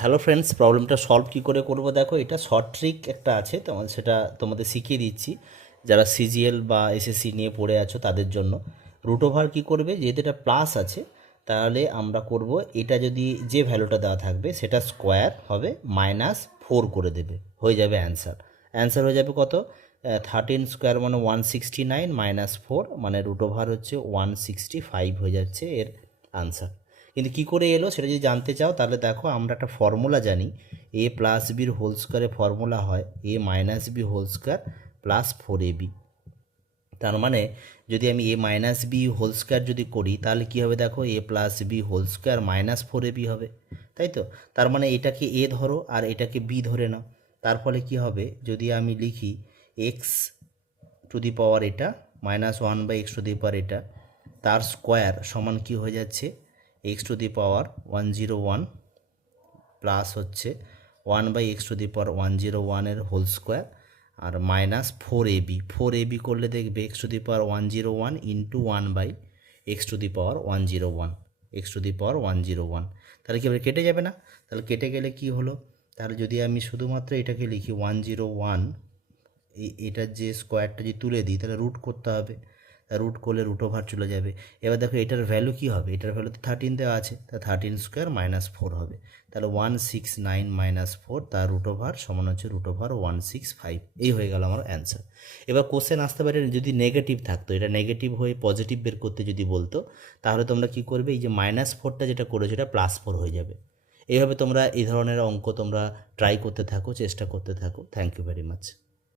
Hello friends, প্রবলেমটা solve কী করে করবো দেখো। এটা শর্ট ট্রিক একটা আছে, সেটা তোমাদের শিখিয়ে দিচ্ছি যারা সিজিএল বা এসএসসি নিয়ে পড়ে আছো তাদের জন্য। রুট ওভার কী করবে, যেহেতু এটা প্লাস আছে তাহলে আমরা করব এটা, যদি যে ভ্যালুটা দেওয়া থাকবে সেটা স্কোয়ার হবে -4 করে দেবে, হয়ে যাবে অ্যান্সার। অ্যান্সার হয়ে যাবে কত, 13 স্কোয়ার মানে 169, -4 মানে রুট ওভার হচ্ছে 165 হয়ে যাচ্ছে এর আনসার। কিন্তু কী করে এলো সেটা যদি জানতে চাও তাহলে দেখো, আমরা একটা ফর্মুলা জানি, এ প্লাস বির হোল স্কোয়ারের ফর্মুলা হয় a minus b whole square plus 4ab। তার মানে যদি আমি a minus b whole square যদি করি তাহলে কী হবে দেখো, a plus b whole square -4ab হবে, তাই তো। তার মানে এটাকে এ ধরো আর এটাকে বি ধরে নাও। তার ফলে কী হবে, যদি আমি লিখি এক্স টু দি পাওয়ার এটা -1/x টু দি পাওয়ার এটা, তার স্কোয়ার সমান কী হয়ে যাচ্ছে, x to the power 101 plus হচ্ছে 1/x to the power 101 whole square আর -4ab করলে দেখবে x to the power 101 into 1/x to the power 101, x to the power 101। তাহলে কি এবার কেটে যাবে না? তাহলে কেটে গেলে কি হলো, তাহলে যদি আমি শুধুমাত্র এটাকে লিখি 101, এটার যে স্কোয়ারটা যদি তুলে দিই তাহলে রুট করতে হবে, রুট করলে রুট ওভার চলে যাবে। এবার দেখো এটার ভ্যালু কী হবে, এটার ভ্যালু তো 13 দেওয়া আছে, তা 13 স্কোয়ার -4 হবে, তাহলে 169 -4 তার রুট ওভার সমান হচ্ছে রুট ওভার 165। এই হয়ে গেল আমার অ্যান্সার। এবার কোশ্চেন আসতে পারে যদি নেগেটিভ থাকতো, এটা নেগেটিভ হয়ে পজিটিভ বের করতে যদি বলতো, তাহলে তোমরা কি করবে, এই যে -4টা যেটা করেছো এটা +4 হয়ে যাবে। এইভাবে তোমরা এই ধরনের অঙ্ক তোমরা ট্রাই করতে থাকো, চেষ্টা করতে থাকো। Thank you very much.